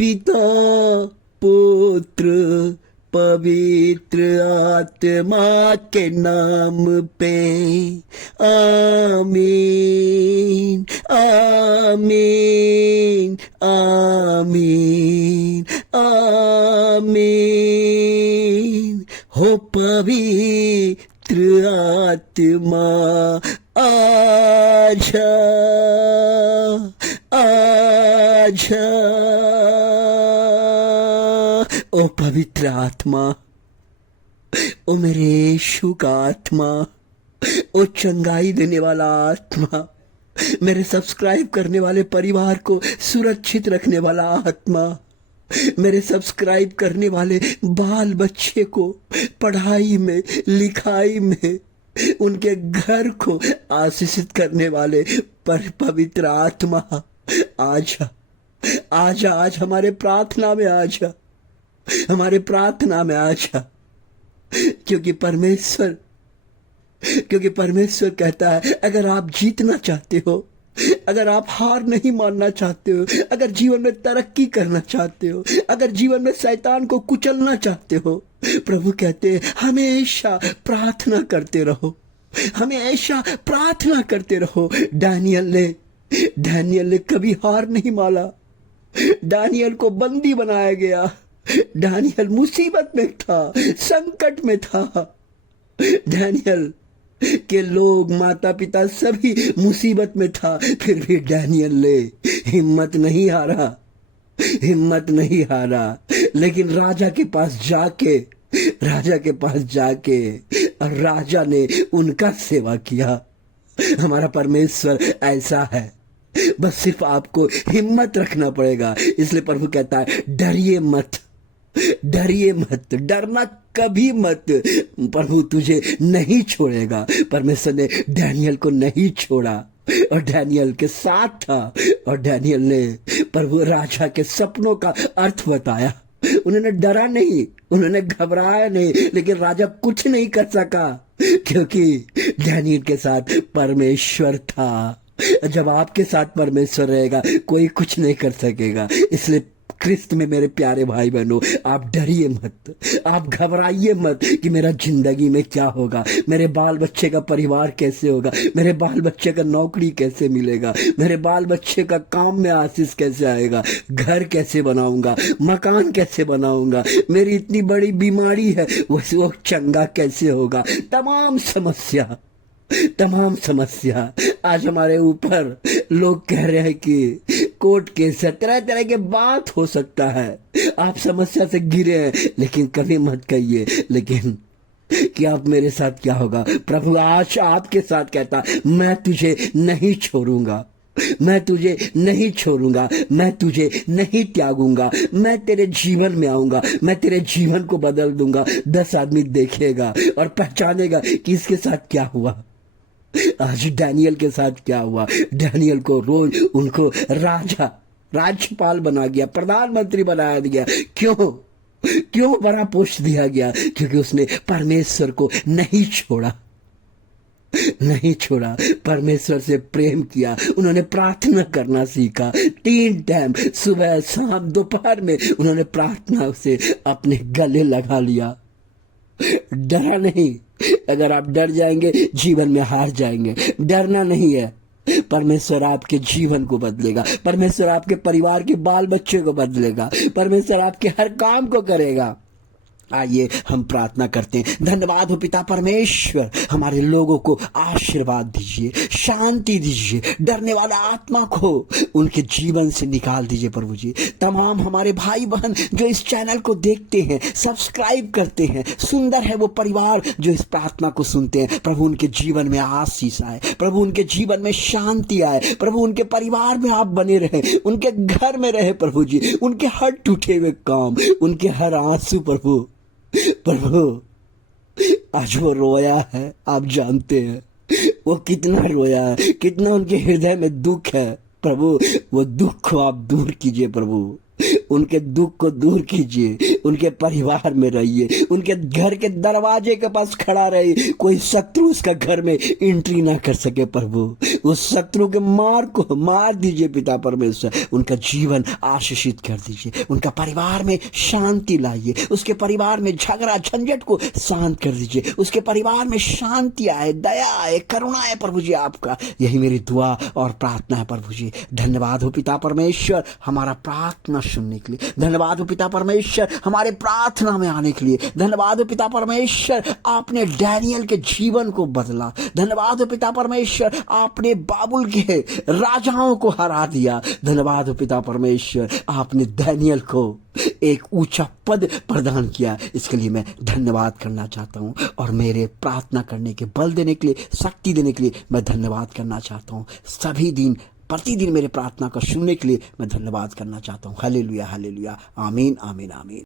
पिता पुत्र पवित्र आत्मा के नाम पे आमीन आमीन आमीन आमीन। हो पवित्र आत्मा आजा आजा। ओ पवित्र आत्मा, ओ मेरे यीशु का आत्मा, ओ चंगाई देने वाला आत्मा, मेरे सब्सक्राइब करने वाले परिवार को सुरक्षित रखने वाला आत्मा, मेरे सब्सक्राइब करने वाले बाल बच्चे को पढ़ाई में लिखाई में उनके घर को आशीषित करने वाले पवित्र आत्मा आजा आजा। आज हमारे प्रार्थना में आजा, हमारे प्रार्थना में आजा, क्योंकि परमेश्वर कहता है अगर आप जीतना चाहते हो, अगर आप हार नहीं मानना चाहते हो, अगर जीवन में तरक्की करना चाहते हो, अगर जीवन में शैतान को कुचलना चाहते हो, प्रभु कहते हैं हमेशा प्रार्थना करते रहो, हमेशा प्रार्थना करते रहो। दानियल ने कभी हार नहीं माना। दानियल को बंदी बनाया गया, दानियल मुसीबत में था, संकट में था। दानियल के लोग, माता पिता सभी मुसीबत में था, फिर भी दानियल ने हिम्मत नहीं हारा, लेकिन राजा के पास जाके और राजा ने उनका सेवा किया। हमारा परमेश्वर ऐसा है, बस सिर्फ आपको हिम्मत रखना पड़ेगा। इसलिए प्रभु कहता है डरिए मत, डरना कभी मत, प्रभु तुझे नहीं छोड़ेगा। परमेश्वर ने दानियल को नहीं छोड़ा और दानियल के साथ था, और दानियल ने प्रभु राजा के सपनों का अर्थ बताया। उन्होंने डरा नहीं, उन्होंने घबराया नहीं, लेकिन राजा कुछ नहीं कर सका, क्योंकि दानियल के साथ परमेश्वर था। जब आपके साथ परमेश्वर रहेगा कोई कुछ नहीं कर सकेगा। इसलिए क्रिस्त में मेरे प्यारे भाई बहनों, आप डरिए मत, आप घबराइए मत कि मेरा जिंदगी में क्या होगा, मेरे बाल बच्चे का परिवार कैसे होगा, मेरे बाल बच्चे का नौकरी कैसे मिलेगा, मेरे बाल बच्चे का काम में आशीष कैसे आएगा, घर कैसे बनाऊंगा, मकान कैसे बनाऊंगा, मेरी इतनी बड़ी बीमारी है वो चंगा कैसे होगा। तमाम समस्या आज हमारे ऊपर, लोग कह रहे हैं कि कोर्ट केस है, तरह तरह के बात हो सकता है। आप समस्या से घिरे हैं, लेकिन कभी मत कहिए लेकिन कि आप मेरे साथ क्या होगा। प्रभु आज आपके साथ कहता मैं तुझे नहीं छोड़ूंगा, मैं तुझे नहीं छोड़ूंगा, मैं तुझे नहीं त्यागूंगा, मैं तेरे जीवन में आऊंगा, मैं तेरे जीवन को बदल दूंगा। 10 आदमी देखेगा और पहचानेगा कि इसके साथ क्या हुआ। आज दानियल के साथ क्या हुआ। दानियल को रोज उनको राज्यपाल बना गया, प्रधानमंत्री बना दिया। क्यों बड़ा पोस्ट दिया गया? क्योंकि उसने परमेश्वर को नहीं छोड़ा, परमेश्वर से प्रेम किया। उन्होंने प्रार्थना करना सीखा। 3 टाइम, सुबह शाम दोपहर में उन्होंने प्रार्थना से अपने गले लगा लिया। डरा नहीं। अगर आप डर जाएंगे जीवन में हार जाएंगे। डरना नहीं है। परमेश्वर आपके जीवन को बदलेगा, परमेश्वर आपके परिवार के बाल बच्चे को बदलेगा, परमेश्वर आपके हर काम को करेगा। आइए हम प्रार्थना करते हैं। धन्यवाद हो पिता परमेश्वर, हमारे लोगों को आशीर्वाद दीजिए, शांति दीजिए, डरने वाला आत्मा को उनके जीवन से निकाल दीजिए प्रभु जी। तमाम हमारे भाई बहन जो इस चैनल को देखते हैं, सब्सक्राइब करते हैं, सुंदर है वो परिवार जो इस प्रार्थना को सुनते हैं। प्रभु उनके जीवन में आशीष आए, प्रभु उनके जीवन में शांति आए, प्रभु उनके परिवार में आप बने रहे, उनके घर में रहे प्रभु जी। उनके हर टूटे हुए काम, उनके हर आंसू प्रभु आज वो रोया है, आप जानते हैं वो कितना रोया है, कितना उनके हृदय में दुख है। प्रभु वो दुख को आप दूर कीजिए प्रभु, उनके दुख को दूर कीजिए, उनके परिवार में रहिए, उनके घर के दरवाजे के पास खड़ा रहिए, कोई शत्रु उसका घर में एंट्री ना कर सके। प्रभु उस शत्रु के मार दीजिए पिता परमेश्वर, उनका जीवन आशीषित कर दीजिए, उनका परिवार में शांति लाइए, उसके परिवार में झगड़ा झंझट को शांत कर दीजिए, उसके परिवार में शांति आए, दया आए, करुणा है प्रभु जी। आपका यही मेरी दुआ और प्रार्थना है प्रभु जी। धन्यवाद हो पिता परमेश्वर हमारा प्रार्थना सुनने के लिए, धन्यवाद हो पिता परमेश्वर हमारे प्रार्थना में आने के लिए, धन्यवाद हो पिता परमेश्वर आपने डैनियल के जीवन को बदला, धन्यवाद हो पिता परमेश्वर आपने बाबुल के राजाओं को हरा दिया, धन्यवाद हो पिता परमेश्वर आपने डैनियल को एक ऊंचा पद प्रदान किया। इसके लिए मैं धन्यवाद करना चाहता हूं और मेरे प्रार्थना करने के बल देने के लिए, शक्ति देने के लिए मैं धन्यवाद करना चाहता हूं। सभी दिन प्रतिदिन मेरे प्रार्थना को सुनने के लिए मैं धन्यवाद करना चाहता हूं। हालेलुया हालेलुया, आमीन आमीन आमीन।